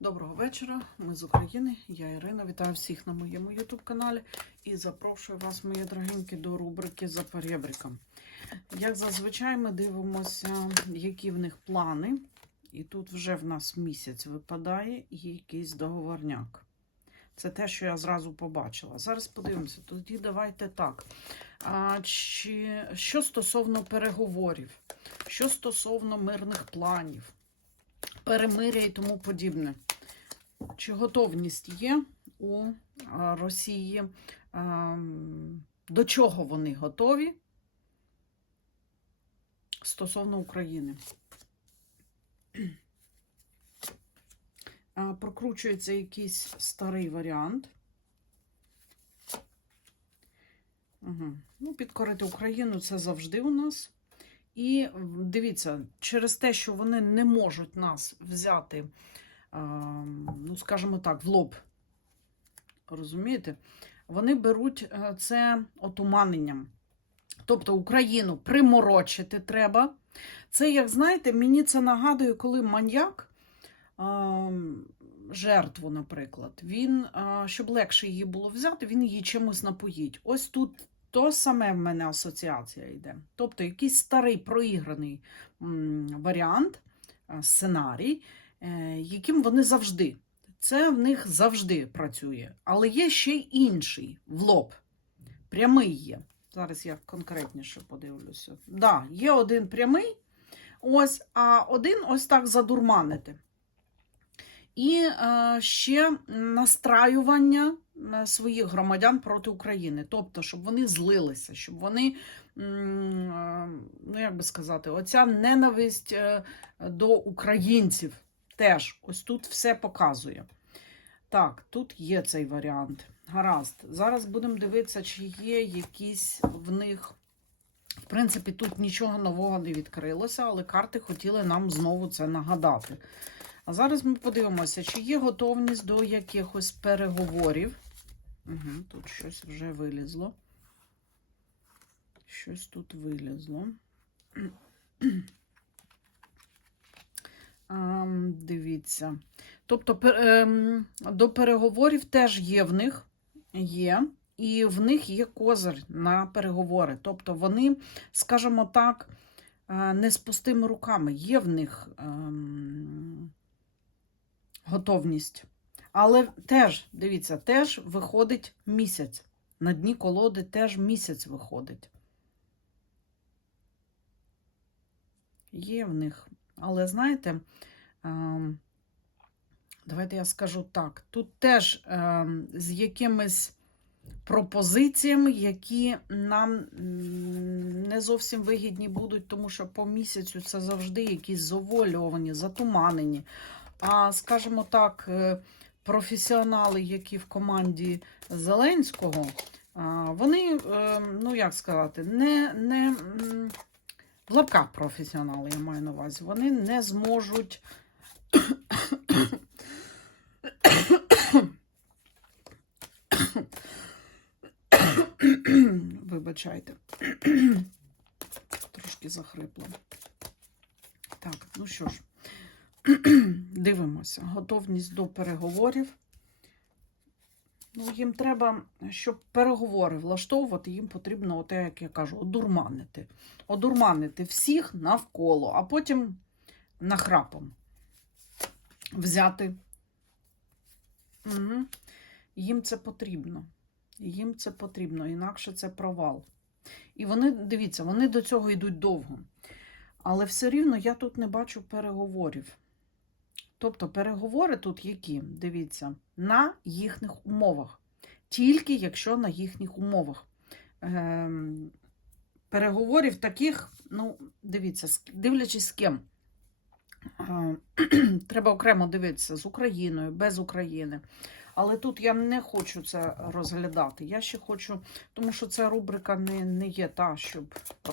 Доброго вечора, ми з України, я Ірина. Вітаю всіх на моєму YouTube каналі і запрошую вас, мої дорогенькі, до рубрики за перебриком. Як зазвичай, ми дивимося, які в них плани. І тут вже в нас місяць випадає якийсь договорняк. Це те, що я зразу побачила. Зараз подивимося. Тоді давайте так. А, чи, що стосовно переговорів, що стосовно мирних планів, перемиря і тому подібне. Чи готовність є у Росії? До чого вони готові стосовно України? Прокручується якийсь старий варіант. Угу. Ну, підкорити Україну це завжди у нас. І дивіться, через те, що вони не можуть нас взяти, ну, скажімо так, в лоб, розумієте, вони беруть е, це отуманенням. Тобто Україну приморочити треба. Це, як знаєте, мені це нагадує, коли маньяк, жертву, наприклад, він, а, щоб легше її було взяти, він її чимось напоїть. Ось тут то саме в мене асоціація йде. Тобто якийсь старий проіграний варіант, сценарій, е, яким вони завжди. Це в них завжди працює. Але є ще й інший в лоб. Прямий є. Зараз я конкретніше подивлюся. Да, є один прямий, ось, а один ось так задурманити. І е, ще настраювання е, своїх громадян проти України. Тобто, щоб вони злилися, щоб вони, е, ну як би сказати, оця ненависть е, до українців теж ось тут все показує. Так, тут є цей варіант. Гаразд. Зараз будемо дивитися, чи є якісь в них. В принципі, тут нічого нового не відкрилося, але карти хотіли нам знову це нагадати. А зараз ми подивимося, чи є готовність до якихось переговорів. Угу, тут щось вже вилізло. Щось тут вилізло. Дивіться. Тобто, ем, до переговорів теж є в них є, і в них є козир на переговори. Тобто вони, скажімо так, е, не з пустими руками. Є в них ем, готовність. Але теж, дивіться, теж виходить місяць. На дні колоди теж місяць виходить. Є в них. Але знаєте, давайте я скажу так: тут теж ем, з якимись пропозиціями, які нам не зовсім вигідні будуть, тому що по місяцю це завжди якісь завуальовані, затуманені. А скажімо так, е, професіонали, які в команді Зеленського, вони, е, ну як сказати, не, не в лапках професіонали, я маю на увазі, вони не зможуть. Вибачайте. Трошки захрипла. Так, ну що ж, дивимося. Готовність до переговорів. Ну, їм треба, щоб переговори влаштовувати, їм потрібно, оте, як я кажу, одурманити. Одурманити всіх навколо, а потім нахрапом взяти. Угу. Їм це потрібно. Їм це потрібно, інакше це провал. І вони, дивіться, вони до цього йдуть довго. Але все рівно я тут не бачу переговорів. Тобто переговори тут які? Дивіться, на їхніх умовах. Тільки якщо на їхніх умовах. Ем, переговорів таких, ну, дивіться, дивлячись з ким. Е, Треба окремо дивитися з Україною, без України. Але тут я не хочу це розглядати. Я ще хочу, тому що ця рубрика не, не є та, щоб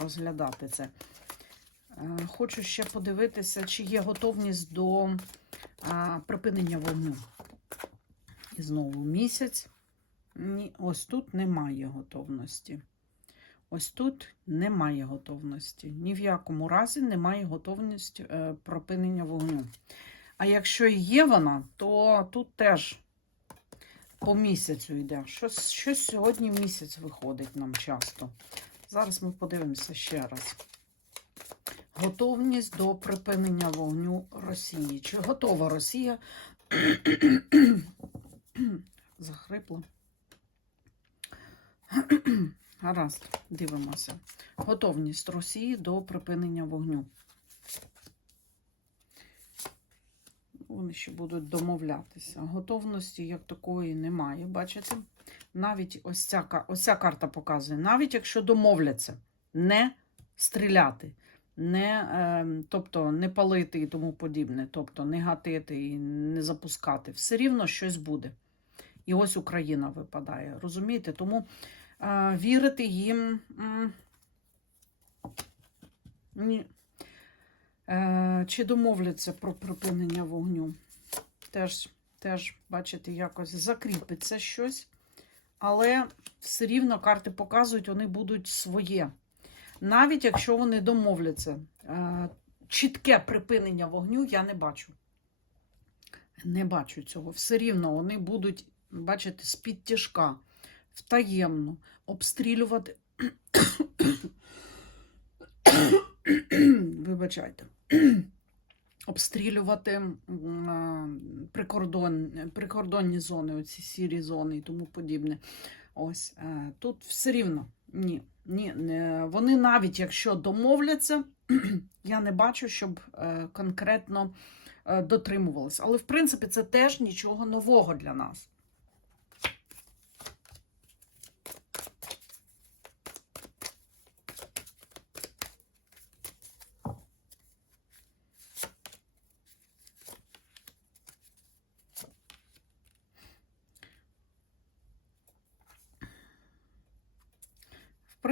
розглядати це. Е, Хочу ще подивитися, чи є готовність до а, припинення вогню. І знову місяць. Ні, ось тут немає готовності. Ось тут немає готовності. Ні в якому разі немає готовності е, припинення вогню. А якщо є вона, то тут теж по місяцю йде. Щось, щось сьогодні місяць виходить нам часто. Зараз ми подивимося ще раз. Готовність до припинення вогню Росії. Чи готова Росія? Захрипла. Гаразд, дивимося. Готовність Росії до припинення вогню. Вони ще будуть домовлятися. Готовності як такої немає, бачите? Навіть ось ця, ось ця карта показує, навіть якщо домовляться не стріляти, не, е, тобто не палити і тому подібне, тобто не гатити і не запускати, все рівно щось буде. І ось Україна випадає, розумієте? Тому вірити їм. ні. Е, чи домовляться про припинення вогню? Теж, теж, бачите, якось закріпиться щось. Але все рівно карти показують, вони будуть своє. Навіть якщо вони домовляться, е, чітке припинення вогню я не бачу. Не бачу цього. Все рівно вони будуть, бачите, з-під тяжка, втаємно обстрілювати. Вибачайте. Обстрілювати прикордон, прикордонні зони, оці сірі зони і тому подібне. Ось е, тут все рівно ні. Ні, вони навіть якщо домовляться, я не бачу, щоб е, конкретно е, дотримувалися. Але в принципі це теж нічого нового для нас.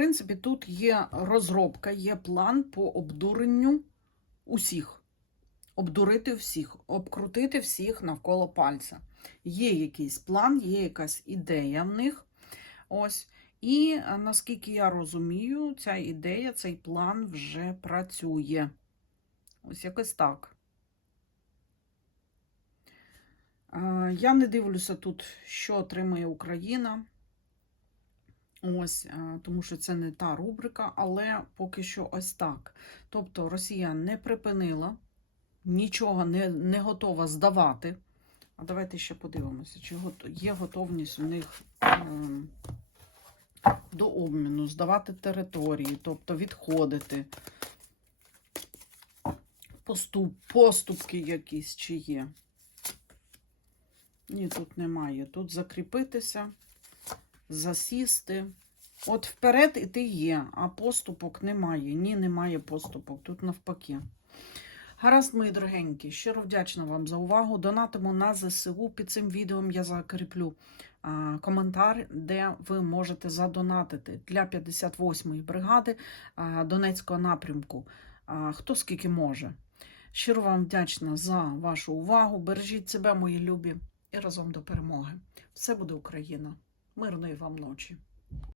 Принципі, тут є розробка, є план по обдуренню усіх. Обдурити всіх, обкрутити всіх навколо пальця. Є якийсь план, є якась ідея в них. Ось. І е, наскільки я розумію, ця ідея, цей план вже працює. Ось якось так. Е, Я не дивлюся тут, що отримує Україна. Ось, е, тому що це не та рубрика, але поки що ось так. Тобто Росія не припинила, нічого не, не готова здавати. А давайте ще подивимося, чи є готовність у них ем, до обміну, здавати території, тобто відходити. Поступ, поступки якісь чи є. Ні, тут немає. Тут закріпитися засісти. От вперед іти є, а поступок немає. Ні, немає поступок. Тут навпаки. Гаразд, мої дорогенькі, щиро вдячна вам за увагу. Донатимо на ЗСУ. Під цим відео я закріплю а, коментар, де ви можете задонатити для 58-ї бригади а, Донецького напрямку. А, хто скільки може. Щиро вам вдячна за вашу увагу. Бережіть себе, мої любі, і разом до перемоги. Все буде Україна. Мирної вам ночі.